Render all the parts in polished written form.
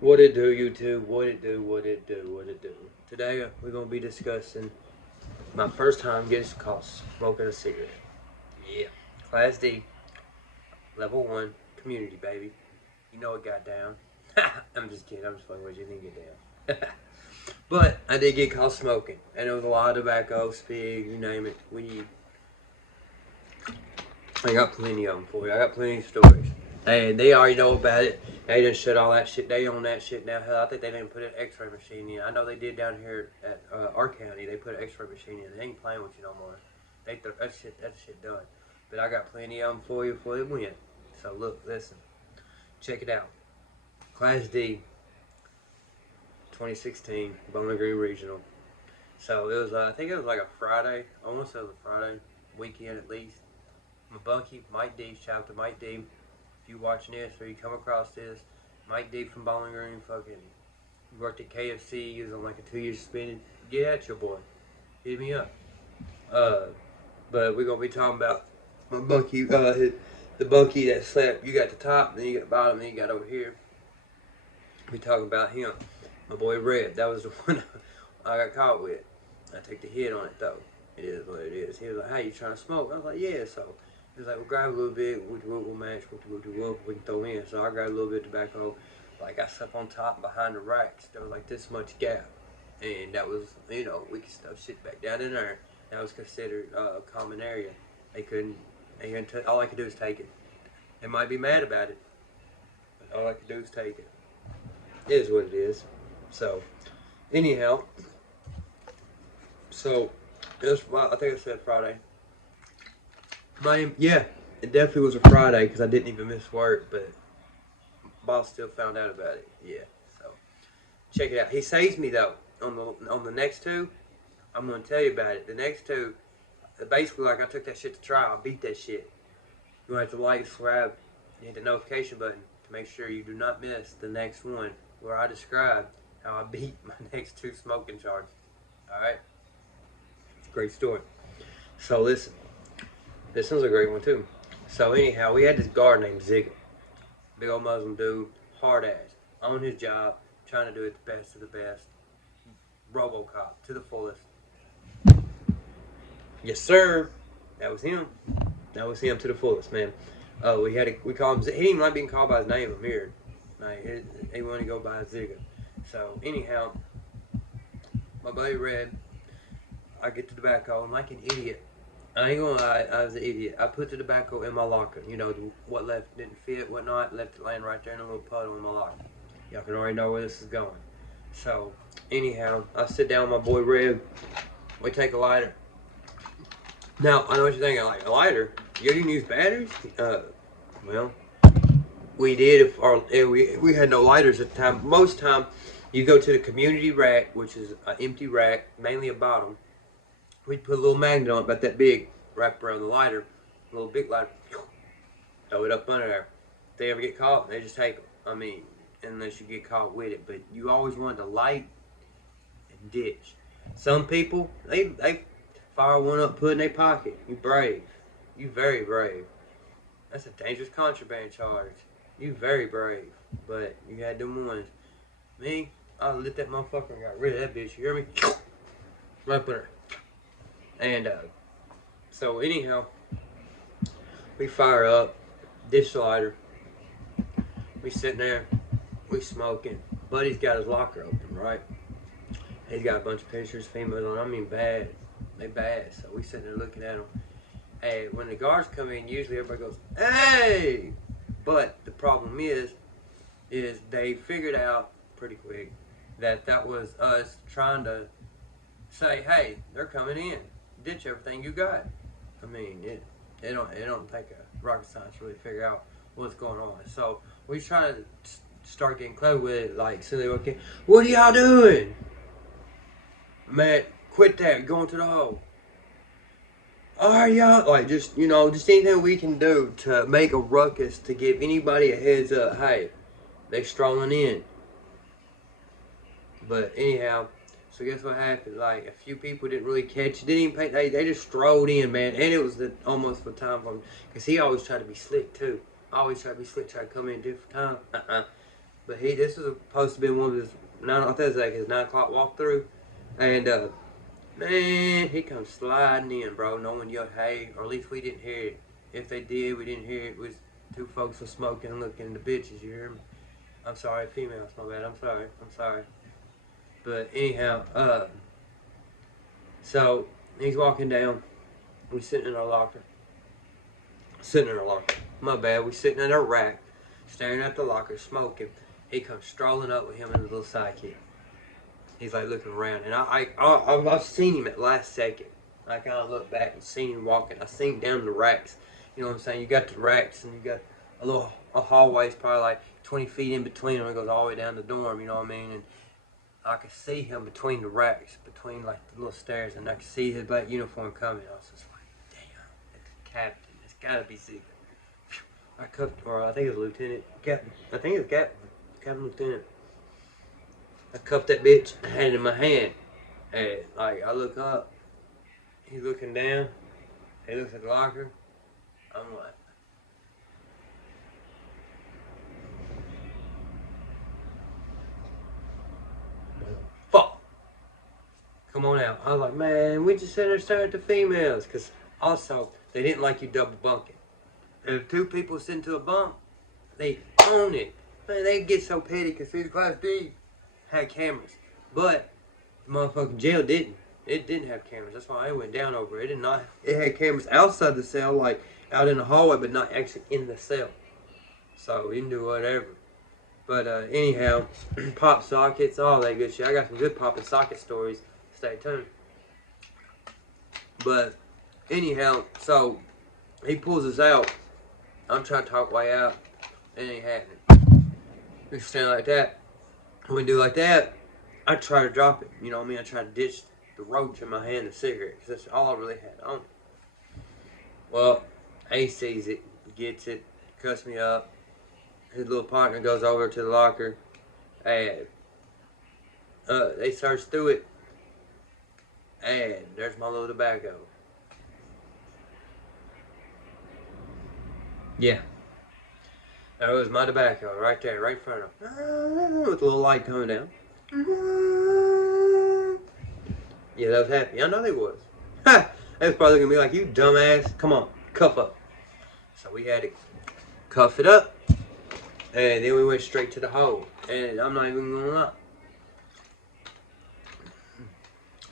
What it do, YouTube? What it do? What it do? What it do? Today we're gonna be discussing my first time getting caught smoking a cigarette. Yeah, Class D, Level 1, community baby. You know it got down. I'm just kidding. I'm just playing with you. Didn't get down. But I did get caught smoking, and it was a lot of tobacco, spig, you name it. I got plenty of them for you. I got plenty of stories. And they already know about it. They done shut all that shit. They own that shit now. Hell, I think they didn't put an X-ray machine in. I know they did down here at our county. They put an X-ray machine in. They ain't playing with you no more. That shit done. But I got plenty of them for you before they win. So look, listen, check it out. Class D, 2016, Bowling Green Regional. So it was, I think it was like a Friday. I want to say it was a Friday weekend at least. My bunkie, Mike D, shout out to Mike D. If you watching this or you come across this, Mike D from Bowling Green, fucking worked at KFC, he was on like a 2-year suspended. Get at your boy. Hit me up. Uh, but we're gonna be talking about my bunkie, the bunkie that slept. You got the top, then you got the bottom, then you got over here. We talking about him. My boy Red, that was the one I got caught with. I took the hit on it though. It is what it is. He was like, "Hey, you trying to smoke?" I was like, "Yeah." So he was like, "We'll grab a little bit. We'll match. We can throw in." So I grabbed a little bit of tobacco. Like I stuff on top behind the racks. There was like this much gap, and that was, we could stuff shit back down in there. That was considered a common area. They couldn't. All I could do is take it. They might be mad about it, but all I could do is take it. It is what it is. So anyhow, so it was, I think I said Friday. Yeah, it definitely was a Friday because I didn't even miss work, but boss still found out about it. Yeah, so check it out. He saves me though on the next two. I'm gonna tell you about it. The next two, basically, like I took that shit to trial. I beat that shit. You have to like, subscribe, and hit the notification button to make sure you do not miss the next one where I describe how I beat my next two smoking charges. All right, it's a great story. So listen, this one's a great one too. So anyhow, we had this guard named Zigga. Big old Muslim dude, hard ass, on his job, trying to do it the best of the best. RoboCop to the fullest. Yes, sir. That was him. That was him to the fullest, man. We call him. He didn't like being called by his name, Amir. Like, he wanted to go by Zigga. So anyhow, my buddy Red, I get the tobacco. I'm like an idiot. I ain't gonna lie, I was an idiot. I put the tobacco in my locker. What left didn't fit, whatnot. Left it laying right there in a little puddle in my locker. Y'all can already know where this is going. So, anyhow, I sit down with my boy Red. We take a lighter. Now, I know what you're thinking, like, a lighter? You didn't use batteries? Well, we did. We had no lighters at the time. Most time, you go to the community rack, which is an empty rack, mainly a bottom. We'd put a little magnet on it, about that big, wrap around the lighter, a little big lighter, throw it up under there. If they ever get caught, they just take them. I mean, unless you get caught with it. But you always want to light and ditch. Some people, they fire one up, put it in their pocket. You brave. You very brave. That's a dangerous contraband charge. You very brave. But you had them ones. Me, I lit that motherfucker and got rid of that bitch. You hear me? Right up there. And so anyhow, we fire up, dish the lighter. We sitting there, we smoking. Buddy's got his locker open, right? He's got a bunch of pictures, females on. I mean, bad. They bad. So we sitting there looking at them. Hey, when the guards come in, usually everybody goes, "Hey!" But the problem is they figured out pretty quick that was us trying to say, "Hey, they're coming in. Ditch everything you got." I mean, it don't take a rocket science to really figure out what's going on. So we try to start getting clever with it, like, so they okay, what are y'all doing? Man, quit that, going to the hole. Alright, y'all, like, just anything we can do to make a ruckus to give anybody a heads up. Hey, they strolling in. But anyhow, so guess what happened? Like, a few people didn't really catch it. Didn't even pay. They just strolled in, man. And it was almost the time for him. Because he always tried to be slick, too. Always tried to be slick, try to come in different time. But this was supposed to be one of his I think it was like his 9 o'clock walkthrough, and man, he comes sliding in, bro. No one yelled hey, or at least we didn't hear it. If they did, we didn't hear it. It was two folks were smoking and looking at the bitches. You hear me? I'm sorry, females. My bad. I'm sorry. I'm sorry. But anyhow, so he's walking down. We sitting in our locker. Sitting in our locker. My bad. We sitting in our rack, staring at the locker, smoking. He comes strolling up with him and his little sidekick. He's like looking around, and I've seen him at last second. I kind of look back and seen him walking. I seen him down the racks. You know what I'm saying? You got the racks, and you got a hallway. It's probably like 20 feet in between them. It goes all the way down the dorm. You know what I mean? And I could see him between the racks, between like the little stairs, and I could see his black uniform coming. I was just like, damn, it's the captain. It's gotta be Ziegler. I cuffed, or I think it was lieutenant, captain. I think it was captain lieutenant. I cuffed that bitch, I had it in my hand, and like I look up, he's looking down, he looks at the locker, I'm like, fuck, come on out. I was like, man, we just sitting there staring at the females, because also, they didn't like you double bunking. If two people sit into a bunk, they own it. Man, they get so petty, because see, the Class D had cameras, but the motherfucking jail didn't. It didn't have cameras. That's why I went down over it. It did not. It had cameras outside the cell, like out in the hallway, but not actually in the cell. So you can do whatever. But anyhow, pop sockets, all that good shit. I got some good pop and socket stories. Stay tuned. But anyhow, so he pulls us out. I'm trying to talk way out. It ain't happening. We stand like that. When we do like that, I try to drop it. You know what I mean? I try to ditch the roach in my hand, the cigarette, because that's all I really had on. Well, Ace sees it, gets it, cuts me up. His little partner goes over to the locker, and they search through it, and there's my little tobacco. Yeah. That was my tobacco right there, right in front of him. With a little light coming down. Yeah, that was happy. I know they was. Ha! They was probably looking at me like, you dumbass. Come on, cuff up. So we had to cuff it up. And then we went straight to the hole. And I'm not even gonna lie.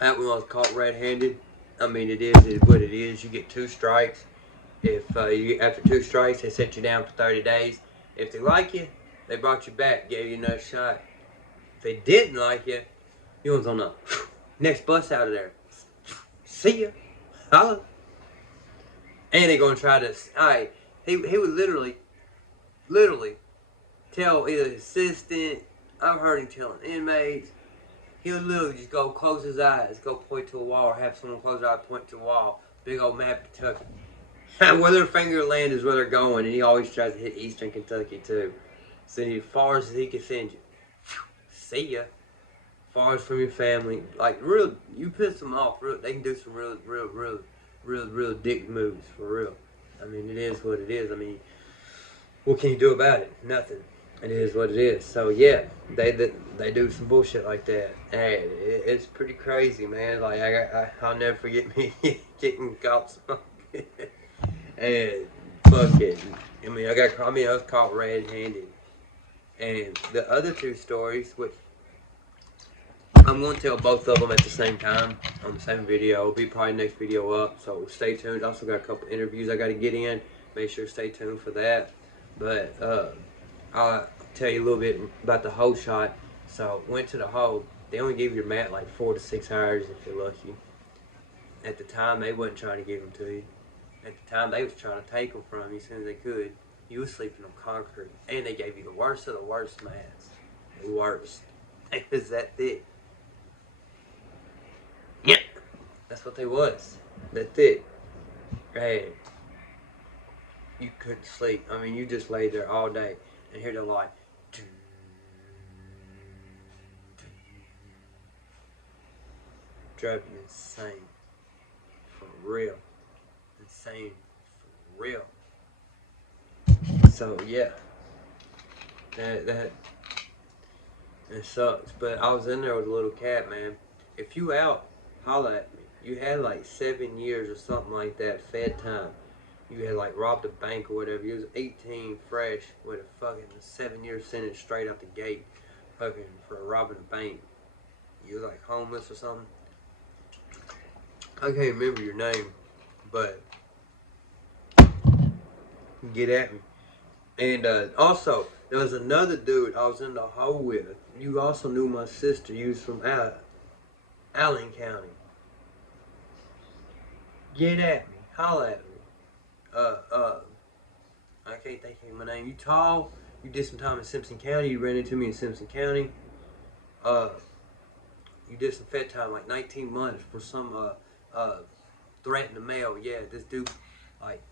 That one was caught red-handed. I mean, it is what it is. You get 2 strikes. If after 2 strikes, they set you down for 30 days. If they like you, they brought you back, gave you another shot. If they didn't like you, you was on the next bus out of there. See ya. Holla. And they gonna try to. He would literally tell either his assistant. I've heard him telling inmates. He would literally just go close his eyes, go point to a wall, or have someone close their eyes, point to a wall. Big old map of Kentucky. Where their finger land is where they're going, and he always tries to hit Eastern Kentucky too. So as far as he can send you. See ya. Far as from your family, like real, you piss them off. Real, they can do some real dick moves for real. I mean, it is what it is. I mean, what can you do about it? Nothing. It is what it is. So yeah, they do some bullshit like that, and it's pretty crazy, man. Like I'll never forget me getting caught smoking, and fuck it. I mean, I was caught red-handed, and the other 2 stories, which I'm going to tell both of them at the same time on the same video. It'll be probably next video up, so stay tuned. Also got a couple interviews I got to get in. Make sure to stay tuned for that. But I'll tell you a little bit about the hole shot. So went to the hole. They only give your mat like 4 to 6 hours if you're lucky. At the time, they wasn't trying to give them to you. At the time, they was trying to take them from you as soon as they could. You was sleeping on concrete, and they gave you the worst of the worst mats. The worst. It was that thick. Yeah, that's what they was. That thick. Hey, you couldn't sleep. I mean, you just laid there all day and hear the light. Drive you insane. For real. Insane. For real. So yeah. That It sucks. But I was in there with a little cat, man. If you out, holla at me. You had like 7 years or something like that, Fed time. You had like robbed a bank or whatever. You was 18, fresh, with a fucking 7 year sentence straight out the gate, fucking for robbing a bank. You was like homeless or something. I can't remember your name, but get at me. And also, there was another dude I was in the hole with. You also knew my sister. You was from Allen County. Get at me. Holla at me. Uh, uh, I can't think of my name. You tall. You did some time in Simpson County. You ran into me in Simpson County. Uh, you did some Fed time, like 19 months for some threat in the mail. Yeah, like,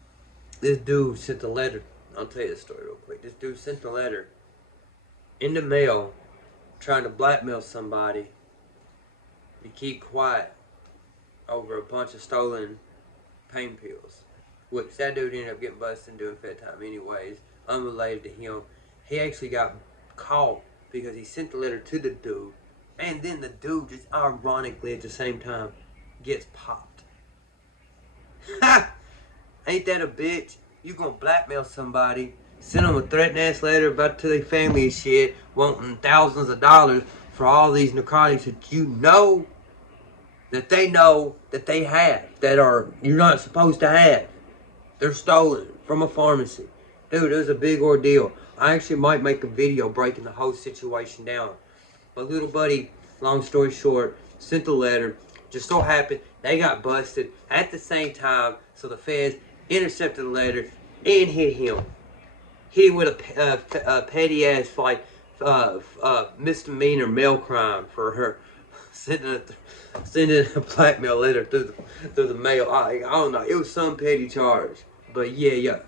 this dude sent a letter. I'll tell you the story real quick. This dude sent a letter in the mail trying to blackmail somebody to keep quiet over a bunch of stolen pain pills. Which that dude ended up getting busted and doing Fed time anyways, unrelated to him. He actually got caught because he sent the letter to the dude, and then the dude just ironically at the same time gets popped. Ha! Ain't that a bitch? You gonna blackmail somebody, send them a threatening ass letter about to their family and shit, wanting thousands of dollars for all these narcotics that you know that they have, that are you're not supposed to have. They're stolen from a pharmacy. Dude, it was a big ordeal. I actually might make a video breaking the whole situation down. My little buddy, long story short, sent the letter. Just so happened they got busted at the same time, so the feds intercepted the letter and hit him. Hit him with a petty ass like misdemeanor mail crime for her sending a blackmail letter through the mail. I don't know. It was some petty charge. But yeah.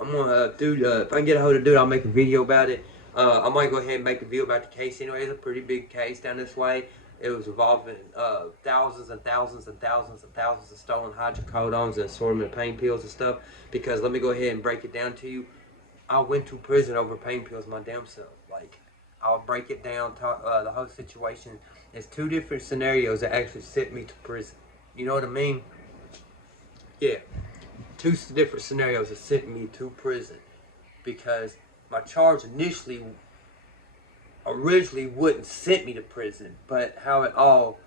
I'm gonna dude. If I can get a hold of dude, I'll make a video about it. I might go ahead and make a video about the case anyway. It's a pretty big case down this way. It was involving thousands and thousands and thousands and thousands of stolen hydrocodones and assortment of pain pills and stuff. Because let me go ahead and break it down to you. I went to prison over pain pills my damn self. Like, I'll break it down. The whole situation. There's two different scenarios that actually sent me to prison. You know what I mean? Yeah. Two different scenarios that sent me to prison. Because my charge originally wouldn't send me to prison. But how it all,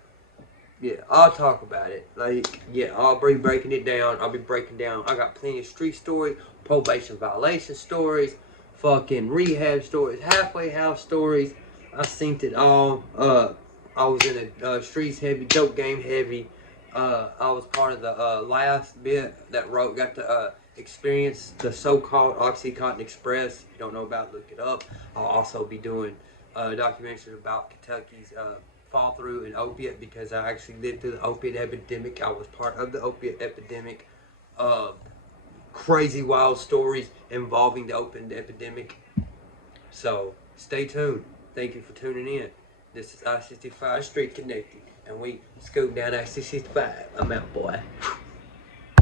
yeah, I'll talk about it. Like, yeah, I'll be breaking it down. I'll be breaking down. I got plenty of street stories, probation violation stories, fucking rehab stories, halfway house stories. I seen it all. I was in the streets heavy, dope game heavy. I was part of the last bit that got to experience the so-called Oxycontin Express. If you don't know about it, look it up. I'll also be doing documentaries about Kentucky's fall through an opiate, because I actually lived through the opiate epidemic. I was part of the opiate epidemic. Crazy wild stories involving the opiate epidemic. So stay tuned. Thank you for tuning in. This is I-65 Street Connected, and we scoop down I-65. I'm out, boy.